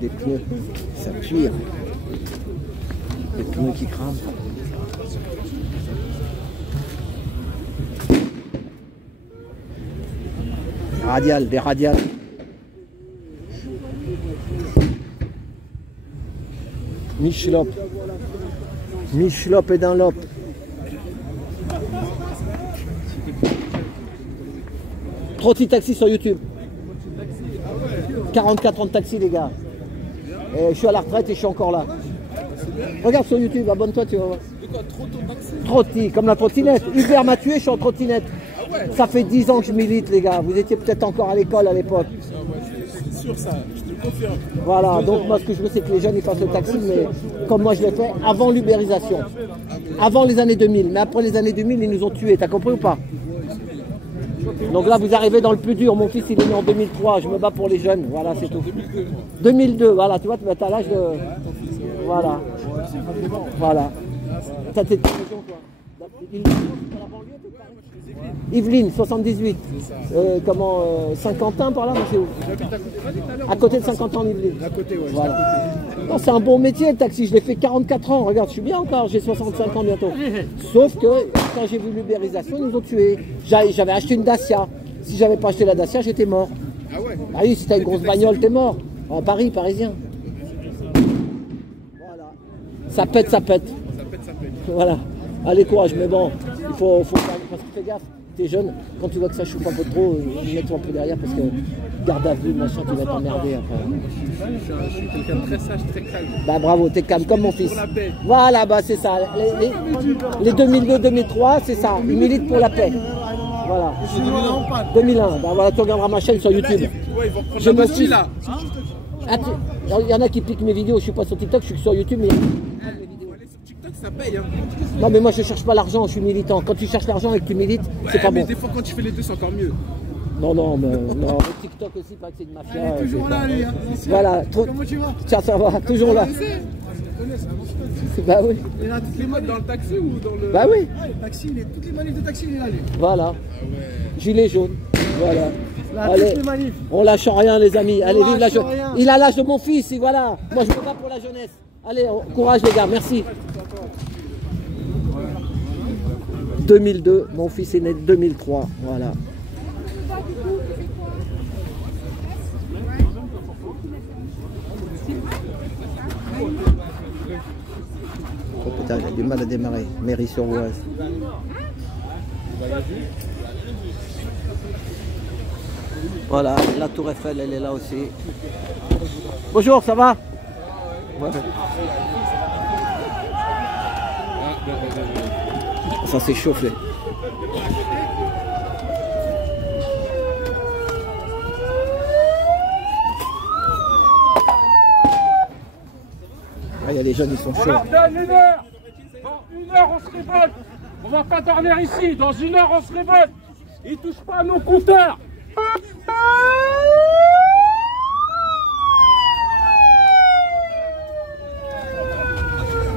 des pneus, ça pue. Des pneus qui crament. Radial, des radiales. Michelop. Michelop et Dunlop. Trotti taxi sur YouTube. 44 ans de taxi les gars. Et je suis à la retraite et je suis encore là. Regarde sur YouTube, abonne-toi, tu vas voir. Trotti, comme la trottinette. Hubert m'a tué, je suis en trottinette. Ça fait 10 ans que je milite les gars. Vous étiez peut-être encore à l'école à l'époque. C'est sûr ça, je te le confirme. Voilà, donc moi ce que je veux c'est que les jeunes ils fassent le taxi, mais comme moi je l'ai fait, avant l'ubérisation. Avant les années 2000, mais après les années 2000 ils nous ont tués, t'as compris ou pas? Donc là vous arrivez dans le plus dur, mon fils il est né en 2003, je me bats pour les jeunes, voilà c'est tout. 2002, voilà, tu vois, tu vas être à l'âge de... Voilà. Voilà. Ça t'es de quelle région toi? Yvelines, 78. Saint-Quentin par là, mais c'est où? À côté de Saint-Quentin en Yvelines. À côté, ouais. Voilà. Non, c'est un bon métier le taxi, je l'ai fait 44 ans. Regarde, je suis bien encore, j'ai 65 ans bientôt. Sauf que quand j'ai vu l'ubérisation, ils nous ont tués. J'avais acheté une Dacia. Si j'avais pas acheté la Dacia, j'étais mort. Ah ouais? Ah oui, si t'as une grosse bagnole, t'es mort. En Paris, parisien. Voilà. Ça pète, ça pète. Ça pète, ça pète. Voilà. Allez, courage, mais bon, il faut faire, parce que fais gaffe. T'es jeune, quand tu vois que ça chauffe un peu trop, mets-toi un peu derrière parce que garde à vue, machin, tu vas t'emmerder après. Je suis quelqu'un de très sage, très calme. Bah bravo, t'es calme comme mon fils. Pour la paix. Voilà, bah c'est ça. Les 2002-2003, c'est ça. Ils militent pour la paix. Voilà. 2001, bah voilà, tu regarderas ma chaîne sur YouTube. Ouais, ils vont prendre la Bastille là. Il y en a qui piquent mes vidéos, je suis pas sur TikTok, je suis sur YouTube, mais... Ça paye, hein. Non mais moi je cherche pas l'argent, je suis militant. Quand tu cherches l'argent et que tu milites, c'est pas mais bon. des fois quand tu fais les deux c'est encore mieux. Non, non, mais non, le TikTok aussi, pas que c'est une mafia. Il est toujours là, lui. Hein. Voilà. Comment tu vas? Tiens, ça va, toujours là. Je le connais, c'est un bon Bah oui. Il a toutes les modes dans le taxi ou dans le... Bah oui. Ah, le taxi, toutes les manifs de taxi, il est là, lui. Voilà. Gilet jaune. Voilà. Là, allez, toutes les manifs. on lâche rien, les amis. Allez, vive la jeunesse. Rien. Il a l'âge de mon fils, et voilà. Moi, je me bats pour la jeunesse. Allez, courage, les gars. Merci. 2002, mon fils est né 2003, voilà. Oh putain, j'ai du mal à démarrer, Méry-sur-Oise. Voilà, la tour Eiffel, elle est là aussi. Bonjour, ça va? Ouais. Ça s'est chauffé. Ah, il y a des jeunes, ils sont chauds. On leur donne une heure. Dans une heure, on se révolte. On va pas dormir ici. Dans une heure, on se révolte. Ils touchent pas à nos compteurs.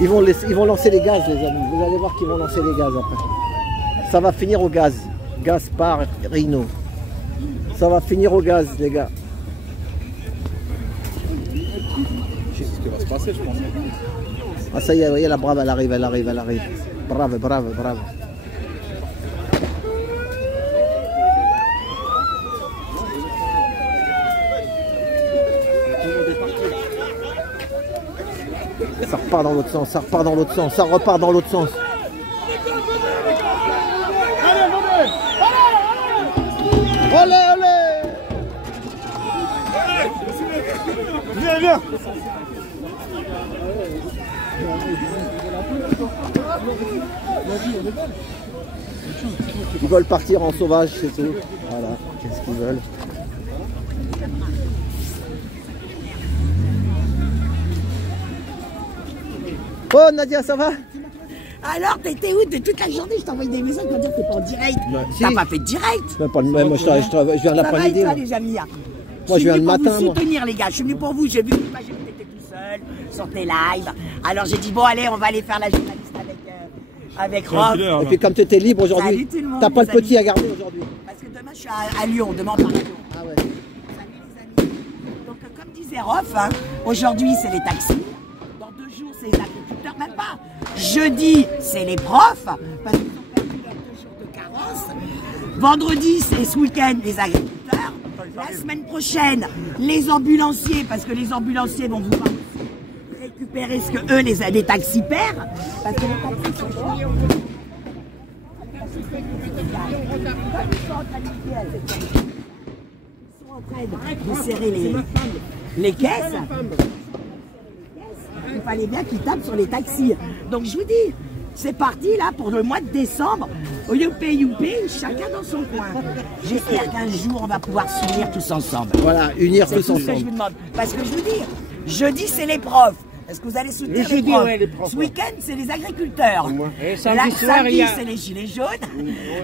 Ils vont lancer les gaz, les amis. Vous allez voir qu'ils vont lancer les gaz après. Ça va finir au gaz. Gaspard Rino. Ça va finir au gaz, les gars. Je sais ce qui va se passer, je pense. Ah, ça y est, vous voyez, la brave, elle arrive, elle arrive, elle arrive. Brave, brave, brave. Ça repart dans l'autre sens, ça repart dans l'autre sens, ça repart dans l'autre sens. Allez, allez! Viens, viens! Ils veulent partir en sauvage, c'est tout. Voilà, qu'est-ce qu'ils veulent? Oh Nadia, ça va? Alors, t'étais où de toute la journée? Je t'envoie des messages pour dire que t'es pas en direct. Si. T'as pas fait de direct. Moi, je viens de l'après-midi. Ça va, les amis. Moi, je viens le matin. Je suis venu pour vous soutenir, les gars. Je suis venu pour vous. J'ai vu que t'étais tout seul sur tes lives. Alors, j'ai dit, bon, allez, on va aller faire la journaliste avec Rob. Et puis, comme tu étais libre aujourd'hui, t'as pas le petit à garder aujourd'hui. Parce que demain, je suis à Lyon. Demain, on part à Lyon. Ah ouais. Salut, les amis. Donc, comme disait faire off. Hein. Aujourd'hui, c'est les taxis. Dans 2 jours, c'est les agriculteurs. Même pas. Jeudi, c'est les profs. Parce qu'ils ont perdu leurs 2 jours de carence. Vendredi, c'est ce week-end, les agriculteurs. La semaine prochaine, les ambulanciers. Parce que les ambulanciers vont vouloir récupérer ce que eux, les taxis perdent. Parce que les taxis sont dehors. Ils sont en train de serrer les caisses. Il fallait bien qu'ils tapent sur les taxis. Donc je vous dis, c'est parti là pour le mois de décembre. Au youpi, chacun dans son coin. J'espère qu'un jour on va pouvoir s'unir tous ensemble. Voilà, unir tous C'est tout ce que je ensemble. vous demande. Parce que je vous dis, jeudi c'est les profs. Est-ce que vous allez soutenir les profs? Ouais, les profs. Ce week-end, c'est les agriculteurs. Et samedi soir, samedi, c'est les gilets jaunes.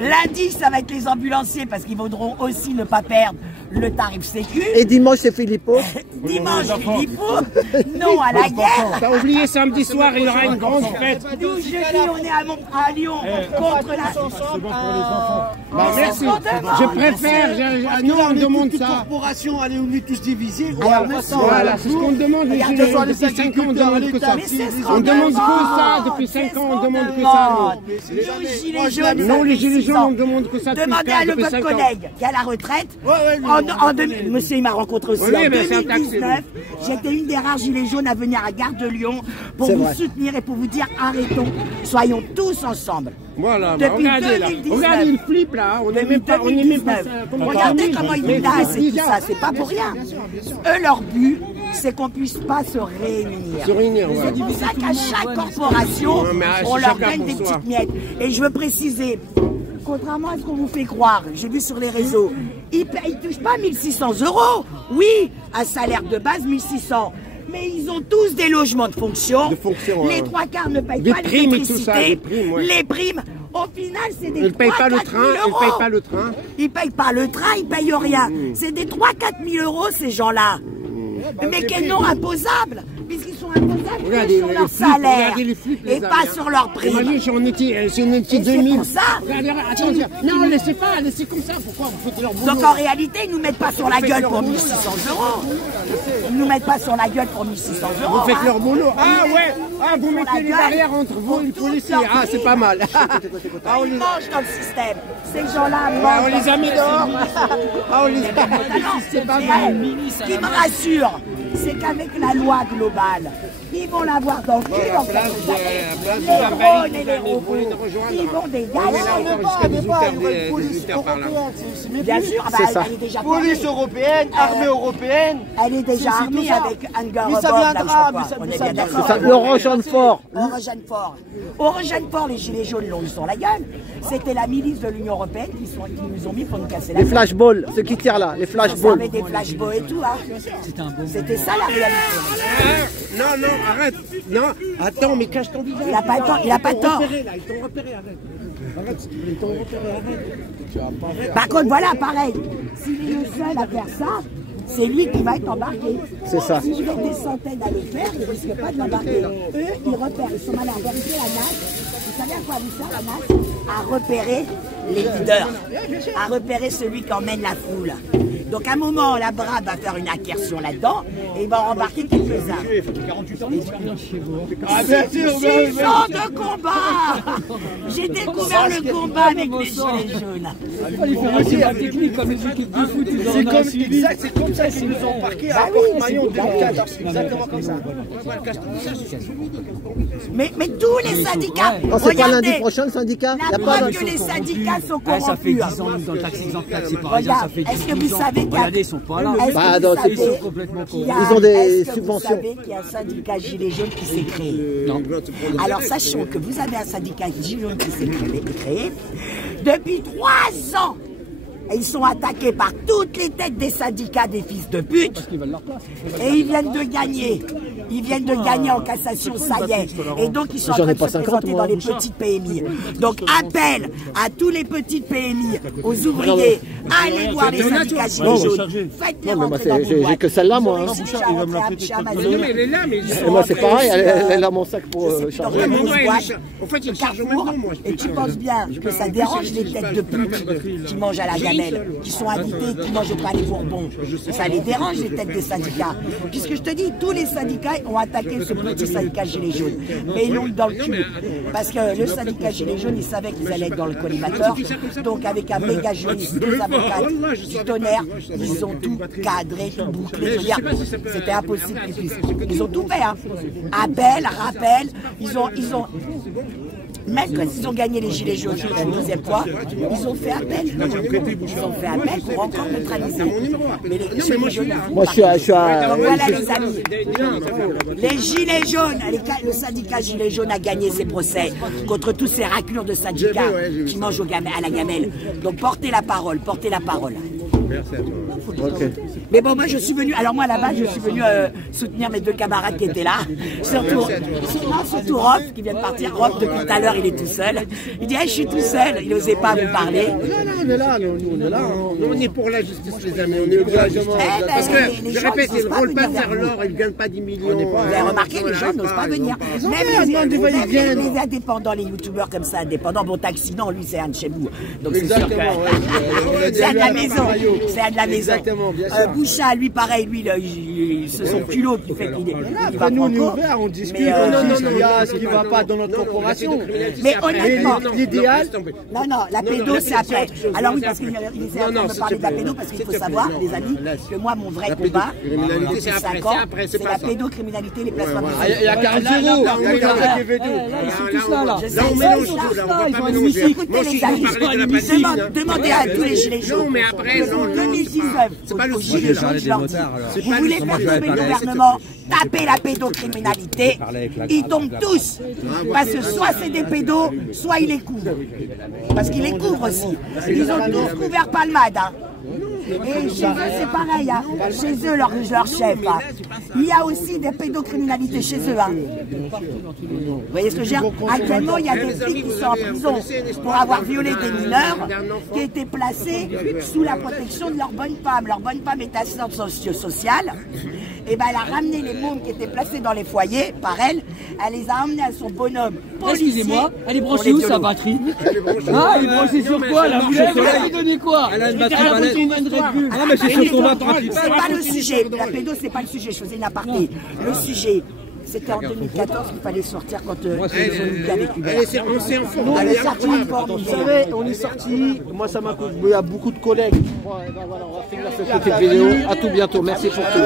Lundi, ça va être les ambulanciers parce qu'ils voudront aussi ne pas perdre le tarif sécu. Et dimanche, c'est Philippot. Dimanche, Philippot, non à la guerre. T'as oublié, samedi soir, il y aura une grande fête. Nous, jeudi, on est à Lyon contre la... Bah, merci. Je préfère, nous on demande ça. Corporation, allez, on est tous divisés. Voilà, c'est ce qu'on demande les gilets jaunes. Depuis 5 ans, on demande que ça. Mais c'est ce On qu'on demande que demande. ça. Depuis 5 ans, on demande que ça. Nous, gilets jaunes, Non, ça les fait gilets 6 jaunes, ans. on demande que ça depuis Demandez à depuis votre 5 ans. collègue qui est à la retraite. Monsieur, il m'a rencontré aussi Oui, en mais c'est un taxi, 2019. J'étais une des rares gilets jaunes à venir à Gare de Lyon pour C'est vous vrai. soutenir et pour vous dire arrêtons, soyons tous ensemble. Voilà, bah, Depuis regardez là. 2019. Regardez le flip là. On n'est même pas, on est même pas. Regardez comment ils menacent et tout ça, c'est pas pour rien. Eux, leur but, c'est qu'on puisse pas se réunir. Se réunir, ouais. C'est pour ça qu'à chaque corporation, Ouais, mais on leur chacun donne des pour soi. petites miettes. Et je veux préciser, contrairement à ce qu'on vous fait croire, j'ai vu sur les réseaux, ils touchent pas 1 600 €. Oui, un salaire de base 1 600. Mais ils ont tous des logements de fonction. Les 3 quarts ne payent Des pas primes et tout l'électricité. ça, des primes, ouais. Les primes, au final, c'est des Ils ne payent 3 pas le 4 train, 000 ils ne euros. payent pas le train. Ils payent pas le train, ils payent rien. C'est des 3-4 000 € ces gens-là. Mais quels non imposables, puisqu'ils sont imposables que Regardez sur les leur flics, salaire regardez les flics, les et amis, pas hein. sur leur prime. Imagine si on était Et 2000. c'est pour ça. Regardez, attention. Non, laissez pas, laissez comme ça. Pourquoi vous faites leur boulot? Donc en réalité, ils nous mettent pas sur la gueule pour 1 600 €. Ils nous mettent pas sur la gueule pour 1 600 €. Vous faites leur hein. boulot. Ah ouais. Ah, vous Sur la mettez les gueule barrières entre vous pour et le toute policier. leur Ah, vie. c'est pas mal. Ah, Ils mangent dans le système. Ces gens-là Ah, mangent. on les a mis dehors. Ah, on les a C'est pas mal. Ce qui me rassure, c'est qu'avec la loi globale, ils vont l'avoir dans le cul, en fait. Les drones et les robots, ils vont dégager. Bien sûr, bah, ça. elle est déjà Police formée. européenne, armée européenne. Elle est déjà C'est armée tout ça. avec Anger Mais ça Robot, viendra, là, je sais pas. mais ça- On mais est ça bien viendra. d'accord. C'est ça, Laurent Jeannefort. Fort, les gilets jaunes l'ont eu sur la gueule. C'était la milice de l'Union européenne qui nous ont mis pour nous casser la Les gueule. flashballs, ceux qui tirent là, les Ça flashballs. avait des flashballs et tout. Hein. C'était ça la réalité. Non, non, arrête. Non, attends, mais cache ton visage. Il a pas tort. Il a pas tort. Repéré, là, ils t'ont repéré, arrête. Arrête, ils t'ont repéré, arrête. Par contre, voilà, pareil. S'il est le seul à faire ça, c'est lui qui va être embarqué. C'est ça. Si vous êtes des centaines à le faire, ils ne risquent pas de l'embarquer. Eux, ils repèrent. Ils sont allés à vérifier la NAS. Vous savez à quoi vous sert la NAS? À repérer les leaders. À repérer celui qui emmène la foule. Donc à un moment, la BRA va faire une incursion là-dedans et il va en embarquer quelques-uns. 48 ans d'expérience chez vous. Ah, bien sûr, 6 ans de combat. J'ai découvert le combat avec les gilets jaunes. C'est comme ça qu'ils nous ont parqués à Bah la oui, porte Maillon en 2014. C'est exactement comme ça. Mais tous les syndicats, Non, c'est pas lundi regardez, prochain le syndicat. Il la n'y a pas preuve de... que les syndicats sont Ah, ça fait corrompus. 10 ans dans le taxi exemplaire, c'est parisien, ça Regarde, fait est-ce que 10 vous ans. savez qu'il y a... Regardez, ils sont pas là. Est-ce que Bah, vous non, savez c'est Ils sont complètement qu'il y a- Ils ont des est-ce que subventions. Vous savez qu'il y a un syndicat Gilets jaunes qui s'est créé. Non. Alors sachons que vous avez un syndicat Gilets jaunes qui s'est créé. Depuis 3 ans, ils sont attaqués par toutes les têtes des syndicats des fils de pute. Et ils viennent de gagner. Ils viennent de gagner en cassation, ça y est. Et donc ils sont en J'en train ai de pas se 50, présenter moi. dans les petites PMI. Donc appel à tous les petites PMI, aux ouvriers, allez voir les syndicats Gilets jaunes. Faites-les Non, mais moi, rentrer dans vos j'ai boîtes. que celle-là, moi, hein. Ils ont réussi à rentrer chez Amazon. Non, mais elle est là, mais Ils Et sont moi, c'est rentrés pareil, aussi, elle a mon sac pour je sais plus dans charger. quelle Moi, grosse elle est boîte. char- en fait, il charge Carrefour. maintenant, moi, je Et tu penses bien que ça dérange les têtes de pute qui mangent à la gamelle. gamelle, qui sont invités, qui mangent pas les bourbons. Ça les dérange, les têtes des syndicats. Puisque je te dis, tous les syndicats ont attaqué ce petit syndicat Gilets jaunes. Mais ils l'ont dans le cul. Parce que le syndicat Gilets jaunes, ils savaient qu'ils allaient être dans le collimateur. Donc avec un méga juriste, deux avocats du tonnerre, ils ont tout cadré, tout bouclé. Je veux dire, c'était impossible qu'ils puissent. Ils ont tout fait, hein. Appel, rappel, ils ont même quand ils ont gagné les Gilets jaunes la deuxième fois, ils ont fait appel. Ils ont fait appel pour encore neutraliser. Mais les Gilets jaunes, moi je suis à... Voilà les amis. Les Gilets jaunes, le syndicat Gilets jaunes a gagné ses procès contre tous ces raclures de syndicats qui mangent à la gamelle. Donc portez la parole, portez la parole. Merci à toi. Okay. Mais bon, moi je suis venu, alors moi là-bas, je suis venu soutenir mes deux camarades qui étaient là. Surtout Rob, qui vient de partir. Rob, depuis tout à l'heure, il est tout seul. Il dit, hey, je suis tout seul. Il n'osait pas vous parler. Non, on est là, on est là. On est pour la justice, les amis. On est obligatoirement. Parce que, je répète, ils ne roulent pas vers l'or, ils ne gagnent pas 10 millions. Vous avez remarqué, les gens n'osent pas venir. Même les indépendants, les youtubeurs comme ça, indépendants. Bon, Taxi, non, lui, c'est un de chez vous. Donc c'est sûr que c'est un de la maison. C'est un de la maison. Boucha, lui, pareil, lui, c'est son culot qui fait qu'il va nous, on est ouvert, on discute, on dit ce qui ne va pas dans notre corporation. Mais honnêtement, l'idéal... Non, la pédo, c'est après. Alors oui, parce qu'il essaie de me parler de la pédo, parce qu'il faut savoir, les amis, que moi, mon vrai combat, depuis 5 ans, c'est la pédocriminalité, les placements de... Il y a 40 euros, il y a 40 euros. Ils sont tous là, là. Là, on mélange tout, là, on va pas mélanger. Écoutez, les amis, demandez à tous les Gilets jaunes. Non, mais après, non, 2019, c'est pas le Gilets jaunes, je leur dis, vous voulez faire tomber le gouvernement, tapez la pédocriminalité, ils tombent tous. Parce que soit c'est des pédos, soit ils les couvrent. Parce qu'ils les couvrent aussi. Ils ont tous couvert Palmade. Hein. Et chez eux, c'est pareil. Hein. Chez eux, leur chef. Hein. Il y a aussi des pédocriminalités chez eux. Hein. Vous voyez ce que je veux dire? Actuellement, il y a des filles qui sont en prison pour avoir violé des mineurs qui étaient placés sous la protection de leur bonne femme. Leur bonne femme est assistante sociale. Et ben, elle a ramené les mômes qui étaient placés dans les foyers par elle. Elle les a emmenés à son bonhomme policier. Excusez-moi, elle est branchée où sa batterie? Ah, elle est branchée sur quoi là? Vous avez donné quoi? Elle a une batterie balèze. Ah mais c'est sur ton batterie. C'est pas le sujet. La pédo, c'est pas le sujet. Je faisais une aparté. Le sujet. C'était en 2014 qu'il fallait sortir quand ils ont eu bien avec Hubert. On s'est informé. Vous savez, on est sorti. Moi, ça m'a coûté. Il y a beaucoup de collègues. Voilà, on va finir cette petite vidéo. À tout bientôt. Merci pour tout.